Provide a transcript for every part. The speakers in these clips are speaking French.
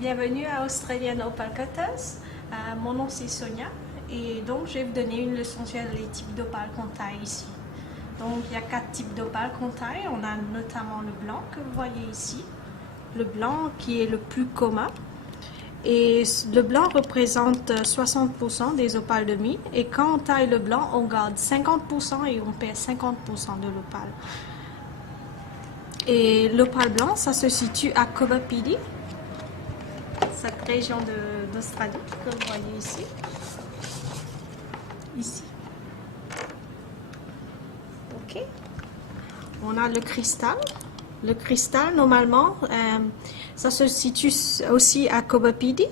Bienvenue à Australian Opal Cutters. Mon nom c'est Sonia et donc je vais vous donner une leçon sur les types d'opales qu'on taille ici. Donc il y a 4 types d'opales qu'on taille. On a notamment le blanc que vous voyez ici. Le blanc qui est le plus commun. Et le blanc représente 60% des opales de mine. Et quand on taille le blanc, on garde 50% et on perd 50% de l'opale. Et l'opale blanc, ça se situe à Coober Pedy, cette région d'Australie que vous voyez ici. Ok. On a le cristal. Le cristal, normalement, ça se situe aussi à Coober Pedy.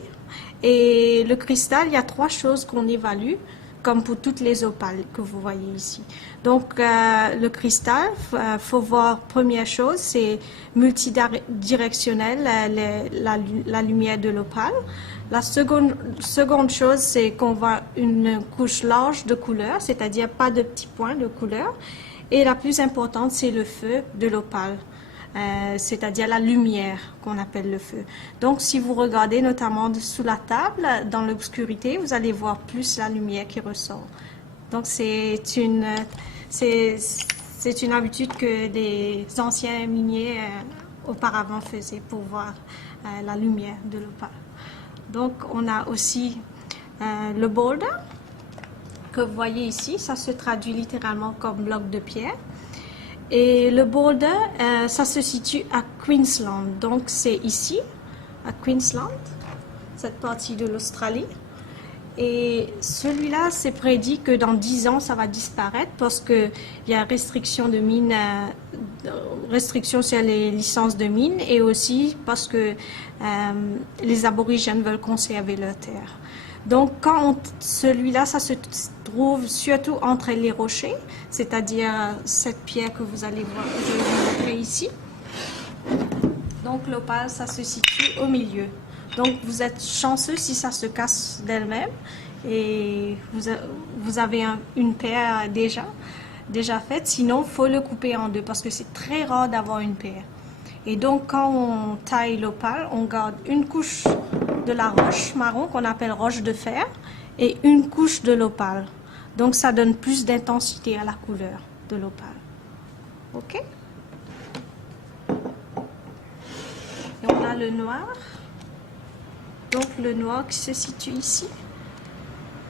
Et le cristal, il y a 3 choses qu'on évalue, comme pour toutes les opales que vous voyez ici. Donc, le cristal, faut voir, première chose, c'est multidirectionnel, la lumière de l'opale. La seconde chose, c'est qu'on voit une couche large de couleur, c'est-à-dire pas de petits points de couleur. Et la plus importante, c'est le feu de l'opale. C'est-à-dire la lumière qu'on appelle le feu. Donc, si vous regardez notamment sous la table, dans l'obscurité, vous allez voir plus la lumière qui ressort. Donc, c'est une habitude que des anciens miniers auparavant faisaient pour voir la lumière de l'opale. Donc, on a aussi le boulder que vous voyez ici. Ça se traduit littéralement comme bloc de pierre. Et le boulder, ça se situe à Queensland. Donc, c'est ici, à Queensland, cette partie de l'Australie. Et celui-là, c'est prédit que dans 10 ans, ça va disparaître parce qu'il y a restriction de mine, restriction sur les licences de mine et aussi parce que les aborigènes veulent conserver leur terre. Donc, celui-là, ça se trouve surtout entre les rochers, c'est-à-dire cette pierre que vous allez voir, je vais vous montrer ici. Donc, l'opale, ça se situe au milieu. Donc, vous êtes chanceux si ça se casse d'elle-même et vous avez une paire déjà faite. Sinon, il faut le couper en deux parce que c'est très rare d'avoir une paire. Et donc, quand on taille l'opale, on garde une couche de la roche marron qu'on appelle roche de fer et une couche de l'opale. Donc, ça donne plus d'intensité à la couleur de l'opale. OK? Et on a le noir. Donc, le noir qui se situe ici.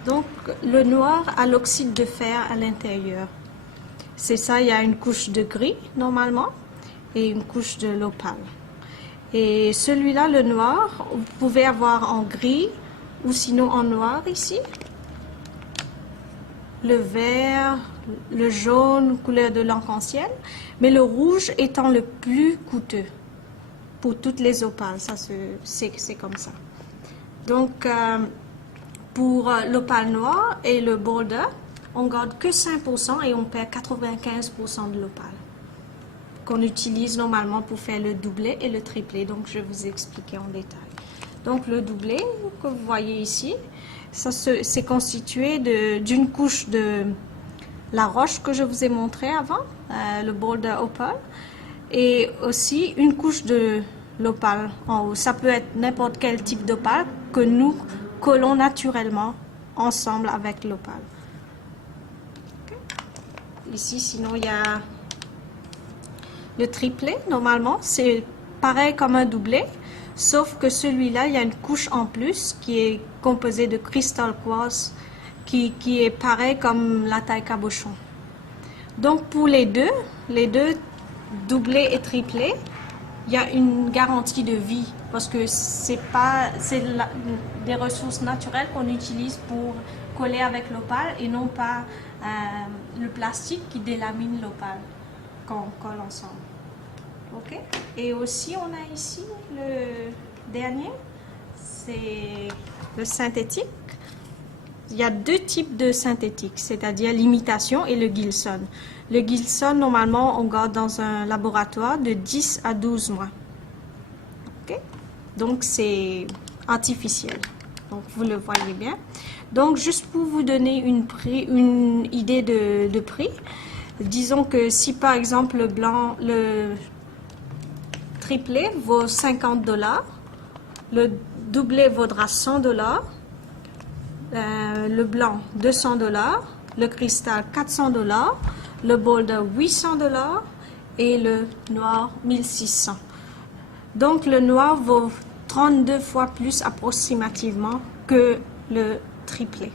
Donc, le noir a l'oxyde de fer à l'intérieur. C'est ça, il y a une couche de gris, normalement, et une couche de l'opale. Et celui-là, le noir, vous pouvez avoir en gris ou sinon en noir ici. Le vert, le jaune, couleur de l'arc-en-ciel, mais le rouge étant le plus coûteux pour toutes les opales. Ça, c'est comme ça. Donc, pour l'opale noire et le boulder, on garde que 5% et on perd 95% de l'opale qu'on utilise normalement pour faire le doublet et le triplet. Donc, je vais vous expliquer en détail. Donc, le doublet que vous voyez ici, c'est constitué d'une couche de la roche que je vous ai montré avant, le boulder opal, et aussi une couche de l'opale en haut. Ça peut être n'importe quel type d'opale que nous collons naturellement ensemble avec l'opale. Okay. Ici, sinon, il y a le triplet. Normalement, c'est pareil comme un doublet, sauf que celui-là, il y a une couche en plus qui est composée de crystal quartz qui est pareil comme la taille cabochon. Donc, pour les deux doublés et triplés, il y a une garantie de vie parce que c'est des ressources naturelles qu'on utilise pour coller avec l'opale et non pas le plastique qui délamine l'opale quand on colle ensemble. Ok. Et aussi on a ici le dernier, c'est le synthétique. Il y a 2 types de synthétique, c'est-à-dire l'imitation et le Gilson. Le Gilson, normalement, on garde dans un laboratoire de 10 à 12 mois. Okay? Donc, c'est artificiel. Donc, vous le voyez bien. Donc, juste pour vous donner une idée de prix, disons que si par exemple le triplet vaut 50 $, le doublet vaudra 100 $, le blanc 200 $, le cristal 400 $, le boulder 800 $ et le noir 1600. Donc le noir vaut 32 fois plus approximativement que le triplet.